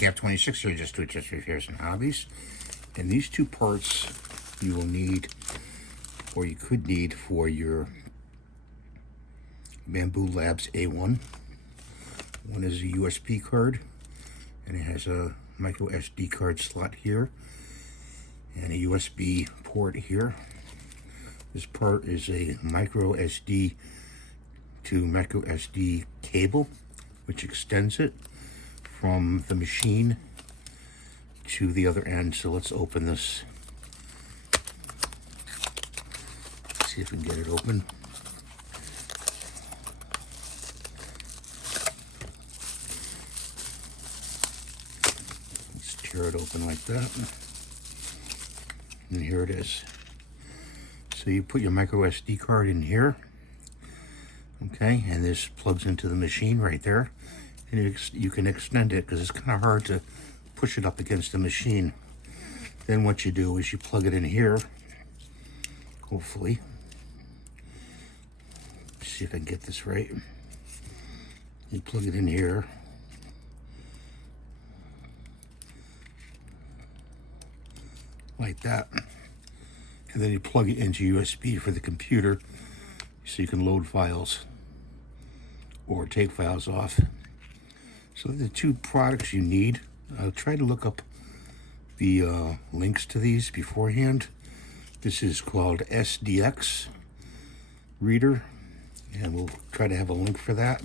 Cap 26 here, just do it just repairs and hobbies. And these two parts you will need, or you could need, for your Bambu Labs A1. One is a USB card, and it has a micro SD card slot here, and a USB port here. This part is a micro SD to micro SD cable, which extends it from the machine to the other end. So let's open this. See if we can get it open. Let's tear it open like that. And here it is. So you put your micro SD card in here. Okay, and this plugs into the machine right there. And you can extend it because it's kind of hard to push it up against the machine. Then what you do is you plug it in here, hopefully. Let's see if I can get this right. You plug it in here. Like that. And then you plug it into USB for the computer so you can load files or take files off. So the two products you need, I'll try to look up the links to these beforehand. This is called SDX Reader, and we'll try to have a link for that.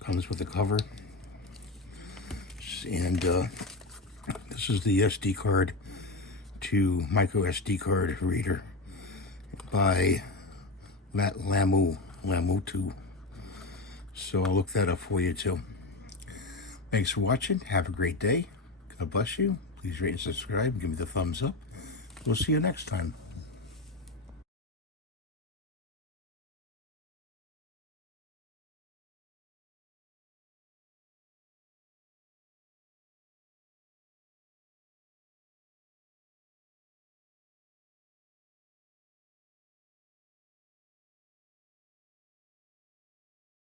Comes with a cover. And this is the SD card to micro SD card reader by Bambu. So I'll look that up for you too. Thanks for watching. Have a great day. God bless you. Please rate and subscribe. Give me the thumbs up. We'll see you next time.